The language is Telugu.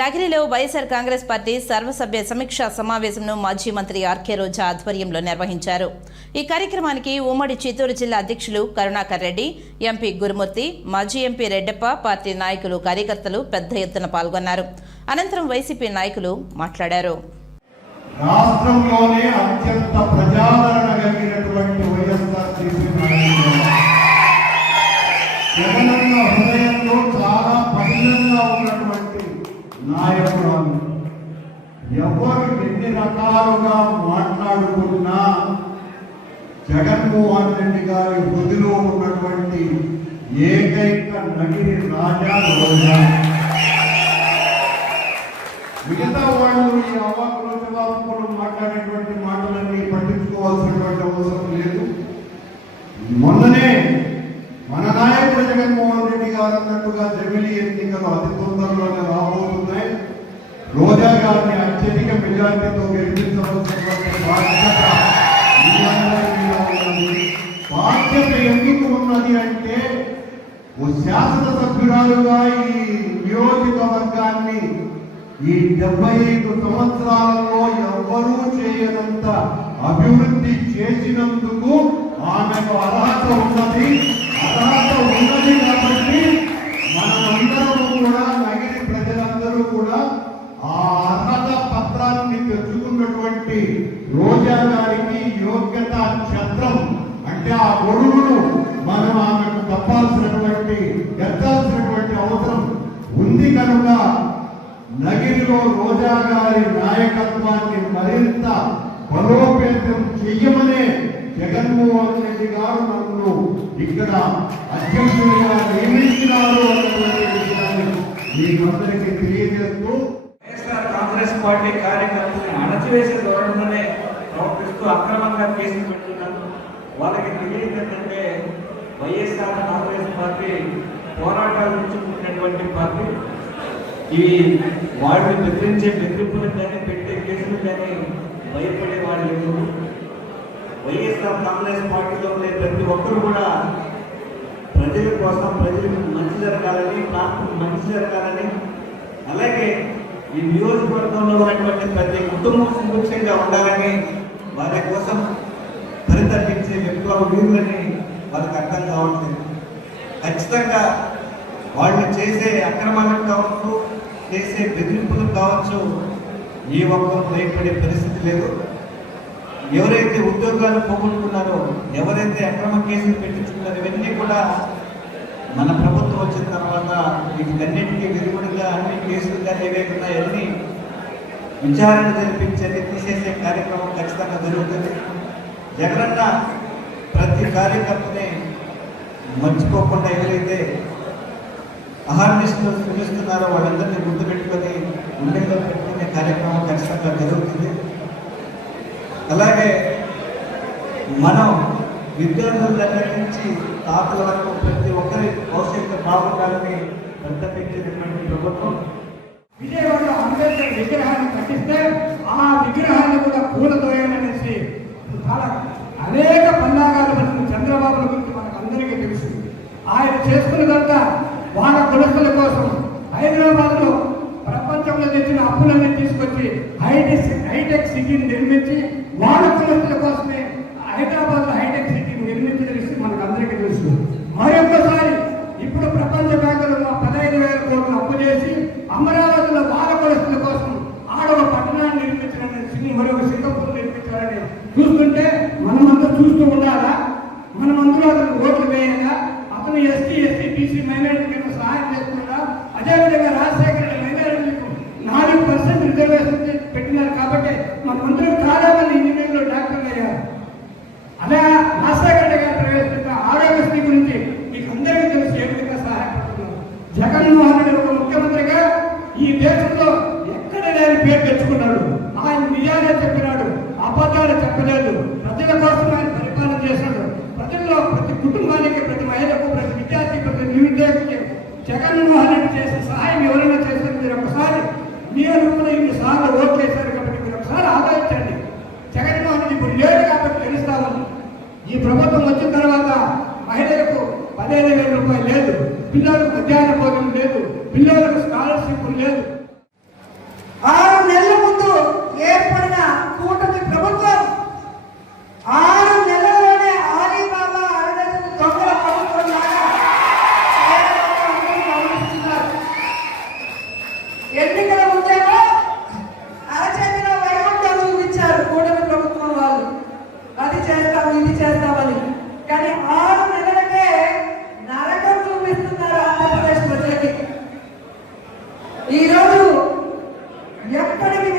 నగరిలో వైఎస్ఆర్ కాంగ్రెస్ పార్టీ సర్వసభ్య సమీక్షా సమావేశంను మాజీ మంత్రి ఆర్కే రోజా ఆధ్వర్యంలో నిర్వహించారు. ఈ కార్యక్రమానికి ఉమ్మడి చిత్తూరు జిల్లా అధ్యక్షులు కరుణాకర్ రెడ్డి, ఎంపీ గురుమూర్తి, మాజీ ఎంపీ రెడ్డప్ప, పార్టీ నాయకులు, కార్యకర్తలు పెద్ద ఎత్తున పాల్గొన్నారు. అనంతరం వైసీపీ నాయకులు మాట్లాడారు. రాష్ట్రంలోనే అత్యంత ప్రజాదరణ కలిగినటువంటి వైఎస్ఆర్సీపీ జగనన్న హృదయంలో చాలా బలంగా ఉన్నటువంటి నాయకుడు. ఎవరు ఎన్ని రకాలుగా మాట్లాడుకున్నా జగన్మోహన్ రెడ్డి గారి హృదయలో ఉన్నటువంటి ఏకైక నగిరి రాజా రోజా. మిగతా వాళ్ళు ఈ అవాకులు జవాబులు మాట్లాడేటువంటి మాటలన్నీ పట్టించుకోవాల్సినటువంటి అవసరం లేదు. మొన్ననే మన నాయకుడు జగన్మోహన్ రెడ్డి గారు అన్నట్టుగా జమిలీ ఎన్నికలు అతి తొందరలోనే రాబోతున్నాయి. రోజా గారిని అత్యధిక మెజార్టీతో గెలిపించవలసినటువంటి బాధ్యత ఎందుకు ఉన్నది అంటే, ఓ శాసనసభ్యురాలుగా ఈ నియోజకవర్గాన్ని ఈ 75 సంవత్సరాలలో ఎవ్వరూ చేయనంత అభివృద్ధి చేసినందుకు ఆమెకు అర్హత ఉన్నది కాబట్టి మనమందరము కూడా, నగిరి ప్రజలందరూ కూడా ఆ అర్హత పత్రాన్ని తెచ్చుకున్నటువంటి రోజా గారికి యోగ్యత ఛత్రం అంటే ఆ గొడుగును మనం ఆమెకు ఎత్తాల్సినటువంటి అవసరం ఉంది. కనుక నగిరిలో రోజా గారి నాయకత్వాన్ని మరింత బలోపేతం చెయ్యమనే జగన్మోహన్ రెడ్డి గారు నన్ను ఇక్కడ అధ్యక్షుడిగా నియమించినారు అన్నటువంటి విషయాన్ని మీకందరికీ తెలియజేస్తూ, వైఎస్ఆర్ కాంగ్రెస్ పార్టీ కార్యకర్తలను అణచివేసే ధోరణిలోనే ప్రవర్తిస్తూ అక్రమంగా కేసులు పెడుతున్నారు. వాళ్ళకి తెలియదు ఏంటంటే వైఎస్ఆర్ కాంగ్రెస్ పార్టీ పోరాటాల నుంచి పుట్టినటువంటి పార్టీ. ఇవి వాళ్ళు బెదిరించే బెదిరింపులకు కానీ, పెట్టే కేసులు కానీ భయపడే వాళ్ళు ఎవరు. వైఎస్ఆర్ కాంగ్రెస్ పార్టీలో ఉండే ప్రతి ఒక్కరు కూడా ప్రజల కోసం, ప్రజలకు మంచి జరగాలని, ప్రాంతం మంచి జరగాలని, అలాగే ఈ నియోజకవర్గంలో ఉన్నటువంటి ప్రతి కుటుంబం సుభిక్షంగా ఉండాలని, వారి కోసం పరితపించే విప్లవ వీరులని వాళ్ళకి అర్థం కావట్లేదు. ఖచ్చితంగా వాళ్ళు చేసే అక్రమాలకు కావచ్చు, చేసే బెదిరింపులకు కావచ్చు, ఏ ఒక్కరు భయపడే పరిస్థితి లేదు. ఎవరైతే ఉద్యోగాలు పోగొట్టుకున్నారో, ఎవరైతే అక్రమ కేసులు పెట్టించుకున్నారో, ఇవన్నీ కూడా మన ప్రభుత్వం వచ్చిన తర్వాత వీటికన్నిటికీ విరుగుడుగా అన్ని కేసులు కానీ ఏవైనా అన్ని విచారణ జరిపించేది, తీసేసే కార్యక్రమం ఖచ్చితంగా జరుగుతుంది. జగనన్న ప్రతి కార్యకర్తని మర్చిపోకుండా ఎవరైతే అహర్నిశలు శ్రమిస్తున్నారో వాళ్ళందరినీ గుర్తుపెట్టుకొని గుండెల్లో పెట్టుకునే కార్యక్రమం ఖచ్చితంగా జరుగుతుంది. అలాగే మనం విద్యార్థుల దగ్గర నుంచి తాతల వరకు ప్రతి ఒక్కరి భవిష్యత్తు బాగుండాలని ప్రతిపించేటటువంటి ప్రభుత్వం. విజయవాడలో అంబేద్కర్ విగ్రహాన్ని కట్టిస్తే ఆ విగ్రహాన్ని కూడా కూలతోయాలనేసి చాలా అనేక పన్నాగాలు వచ్చిన చంద్రబాబు గురించి మనకు అందరికీ తెలుసు. ఆయన చేసుకున్నదంతా వాళ్ళ కొడుకుల కోసం హైదరాబాద్లో ప్రపంచంలో తెచ్చిన అప్పులన్నీ తీసుకొచ్చి హైటెక్ సిటీని నిర్మించి వాళ్ళ కొడుకుల కోసమే హైదరాబాద్లో హైటెక్ సిటీని నిర్మించిన విషయం మనకు అందరికీ తెలుసు. మరొకసారి ఇప్పుడు ప్రపంచ బ్యాంకులు 15,000 కోట్లు అప్పు చేసి అమరావతిలో వాళ్ళ కొడుకుల కోసం ఆడవ పట్టణాన్ని నిర్మించాలని, మరొక సింగపూర్ నిర్మించాలని చూస్తుంటే మనమందరూ చూస్తూ ఉండాలా? మనమందరూ అతను ఓట్లు వేయాలా? అతను ఎస్టీ బీసీ మైనారిటీలకు సహాయం చేస్తున్నా? అదేవిధంగా రాజశేఖర రెడ్డి మైనారిటీలకు 4% రిజర్వేషన్ పెట్టినారు కాబట్టి మనమందరూ చాలా మంది ఇంజనీర్లు, డాక్టర్లు అయ్యారు. అలా రాజశేఖర రెడ్డి గారు ప్రవేశించిన ఆరోగ్యశ్రీ గురించి మీకు అందరికీ తెలిసి ఏ విధంగా సహాయపడుతున్నారు. జగన్మోహన్ రెడ్డి ఒక ముఖ్యమంత్రిగా ఈ దేశంలో ఎక్కడ లేని పేరు తెచ్చుకున్నాడు. ఆయన నిజాలే చెప్పినాడు, అబద్ధాలు చెప్పలేదు. ప్రజల కోసం ఆయన పరిపాలన చేశాడు. ప్రజల్లో ప్రతి కుటుంబానికి, ప్రతి మహిళకు, ప్రతి విద్యార్థి, ప్రతి నిరుద్యోగికి జగన్మోహన్ రెడ్డి చేసే సహాయం ఎవరైనా చేస్తారు. మీరు ఒకసారి నియోజకవర్గంలో ఇన్నిసార్లు ఓట్లు వేశారు కాబట్టి మీరు ఒకసారి ఆలోచించండి. జగన్మోహన్ రెడ్డి ఇప్పుడు లేడు కాబట్టి తెలుస్తాము. ఈ ప్రభుత్వం వచ్చిన తర్వాత మహిళలకు 15,000 రూపాయలు లేదు, పిల్లలకు మధ్యాహ్న భోజనం లేదు, పిల్లలకు స్కాలర్షిప్ లేదు. 6 నెలల ముందు ఏర్పడిన కూటమి ప్రభుత్వం 6 నెలల్లోనే ఆలీబాబా అరడజను దొంగల ప్రభుత్వం లాగా గమనిస్తున్నారు. ఎన్నికల ముందేమో అరచేతిలో వైకుంఠం చూపించారు కూటమి ప్రభుత్వం వాళ్ళు, అది చేస్తాం ఇది చేస్తామని. కానీ 6 నెలలకే నరకం చూపిస్తున్నారు ఆంధ్రప్రదేశ్ ప్రజలకి. ఈరోజు ఎప్పటికి